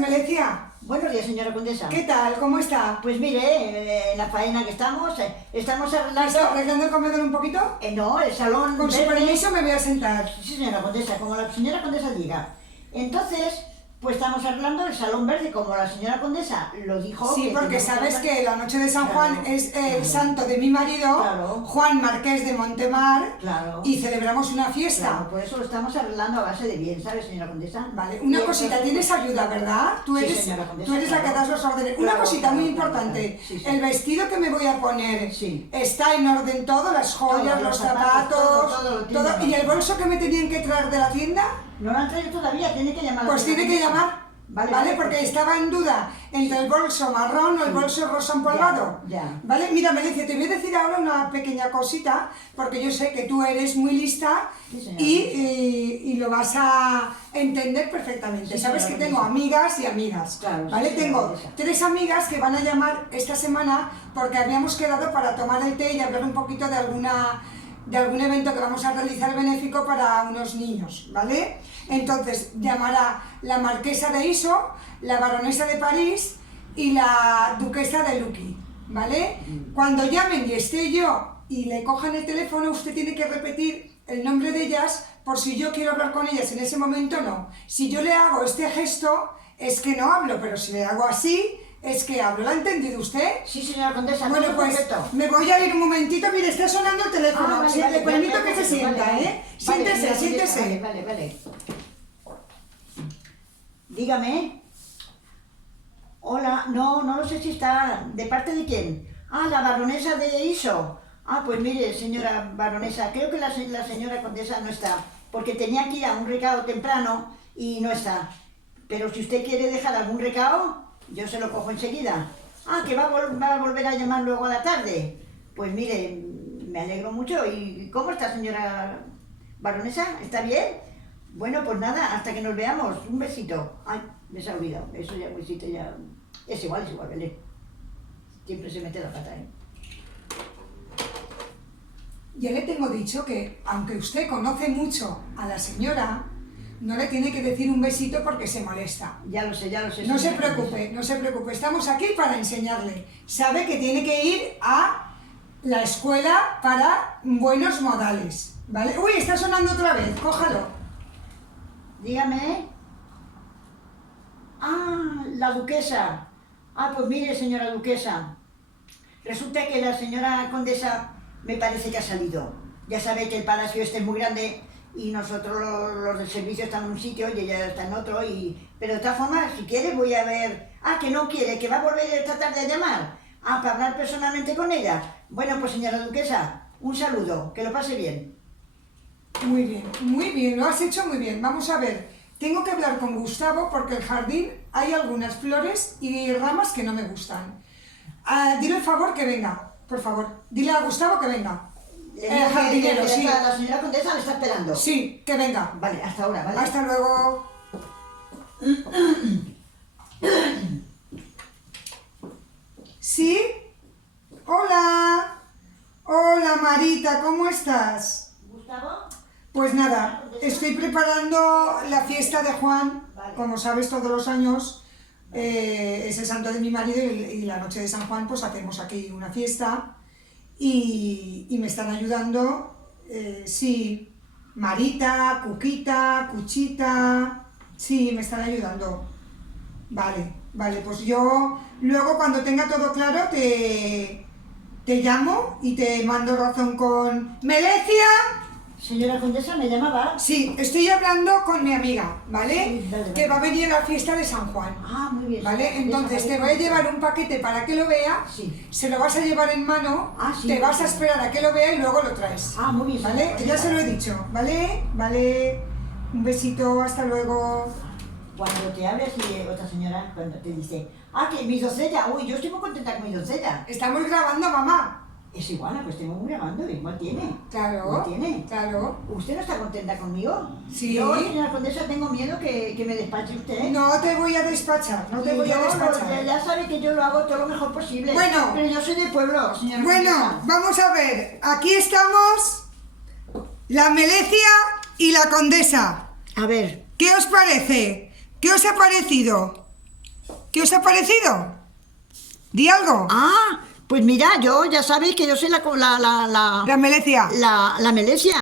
Melecia. Buenos días, señora condesa. ¿Qué tal? ¿Cómo está? Pues mire, la faena que estamos arreglando... ¿Está arreglando el comedor un poquito? No, el salón Con su verde. permiso me voy a sentar. Sí, señora condesa, como la señora condesa diga. Entonces, pues estamos arreglando el salón verde, como la señora condesa lo dijo. Sí, porque sabes que la noche de San Juan es el claro. santo de mi marido, Claro. Juan Marqués de Montemar, Claro. y celebramos una fiesta. Claro, por eso lo estamos arreglando a base de bien, ¿sabes, señora condesa? Vale, una Y cosita, entonces, tienes ayuda, ¿verdad? Tú Sí, eres, señora condesa, tú eres la que claro. das los órdenes. Una Claro, cosita muy claro, claro, importante, claro. Sí, sí. el vestido que me voy a poner Sí. está en orden todo, las joyas, Todo, los los zapatos, zapatos, todo lo tiene en y el orden. bolso que me tenían que traer de la tienda, No lo han traído todavía, tiene que llamar a la pues señora tiene que condesa. llamar. Vale, ¿Vale? vale, Porque pues sí. estaba en duda entre el bolso marrón o el Sí. bolso rosa empolvado. Ya. ¿Vale? Mira, Melecia, te voy a decir ahora una pequeña cosita, porque yo sé que tú eres muy lista Sí, señora. y lo vas a entender perfectamente. Sí, Sabes que señora, tengo sí. amigas y amigas. Claro, sí, ¿Vale? señora, Tengo sí. 3 amigas que van a llamar esta semana porque habíamos quedado para tomar el té y hablar un poquito de algún evento que vamos a realizar benéfico para unos niños, ¿vale? Entonces llamará la marquesa de Iso, la baronesa de París y la duquesa de Lucky, ¿vale? Cuando llamen y esté yo y le cojan el teléfono, usted tiene que repetir el nombre de ellas por si yo quiero hablar con ellas en ese momento, no. Si yo le hago este gesto, es que no hablo, pero si le hago así, es que hablo. ¿Lo ha entendido usted? Sí, señora condesa. Bueno, todo pues perfecto. me voy a ir un momentito. Mire, está sonando el teléfono. Ah, vale, Sí, vale, le permito vale, que se vale, sienta, vale. ¿eh? Vale, Siéntese, señora condesa, siéntese. Vale. Dígame. Hola, no lo sé si está. ¿De parte de quién? Ah, la baronesa de Iso. Ah, pues mire, señora baronesa, creo que la señora condesa no está, porque tenía que ir a un recado temprano y no está. Pero si usted quiere dejar algún recado, yo se lo cojo enseguida. Ah, que va a volver a llamar luego a la tarde. Pues mire, me alegro mucho. ¿Y cómo está, señora baronesa? ¿Está bien? Bueno, pues nada, hasta que nos veamos. Un besito. Ay, me se ha olvidado. Eso ya, un besito ya... Es igual, ¿vale? Siempre se mete la pata, ¿eh? Ya le tengo dicho que, aunque usted conoce mucho a la señora, no le tiene que decir un besito porque se molesta. Ya lo sé. No se señora preocupe, no se preocupe. Estamos aquí para enseñarle. Sabe que tiene que ir a la escuela para buenos modales, ¿vale? Uy, está sonando otra vez. Cójalo. Dígame. Ah, la duquesa. Ah, pues mire, señora duquesa. Resulta que la señora condesa me parece que ha salido. Ya sabe que el palacio este es muy grande y nosotros los del servicio están en un sitio y ella está en otro. Pero de todas formas, si quiere voy a ver... Ah, que no quiere, que va a volver esta tarde a llamar. Ah, para hablar personalmente con ella. Bueno, pues señora duquesa, un saludo, que lo pase bien. Muy bien, lo has hecho muy bien. Vamos a ver, tengo que hablar con Gustavo porque el jardín hay algunas flores y ramas que no me gustan. Dile el favor que venga, por favor. Dile a Gustavo que venga. El jardinero, sí. La señora condesa me está esperando. Sí, que venga. Vale, hasta ahora, ¿vale? Hasta luego. ¿Sí? Hola. Hola, Marita, ¿cómo estás? ¿Gustavo? Pues nada, estoy preparando la fiesta de Juan. Vale. Como sabes, todos los años es el santo de mi marido y la noche de San Juan pues hacemos aquí una fiesta y me están ayudando, sí, Marita, Cuquita, Cuchita, sí, me están ayudando. Vale, pues yo luego cuando tenga todo claro te llamo y te mando razón con Melecia. Señora condesa, ¿me llamaba? Sí, estoy hablando con mi amiga, ¿vale? Sí, vale. Que va a venir a la fiesta de San Juan. Ah, muy bien. ¿Vale? señora Entonces condesa, te voy a llevar un paquete para que lo vea, Sí. se lo vas a llevar en mano, Ah, sí. te vas a esperar a que lo vea y luego lo traes. Ah, muy bien. ¿Vale? señora Ya se lo he condesa. dicho, ¿vale? Vale, un besito, hasta luego. Cuando te hables y otra señora, cuando te dice, ah, que mi doncella, uy, yo estoy muy contenta con mi doncella. Estamos grabando, mamá. Es igual, pues estemos grabando, igual tiene. Claro, Igual tiene. claro. ¿Usted no está contenta conmigo? Sí. Yo, señora condesa, tengo miedo que me despache usted. No te voy a despachar, no te Y voy a yo despachar. ya sabe que yo lo hago todo lo mejor posible. Bueno. Pero yo soy de pueblo, señora Bueno, condesa. vamos a ver, aquí estamos la Melecia y la Condesa. A ver, ¿Qué os parece? ¿Qué os ha parecido? ¿Qué os ha parecido? ¿Di algo? Ah, pues mira, yo ya sabéis que yo soy la La Melecia. la Melesia.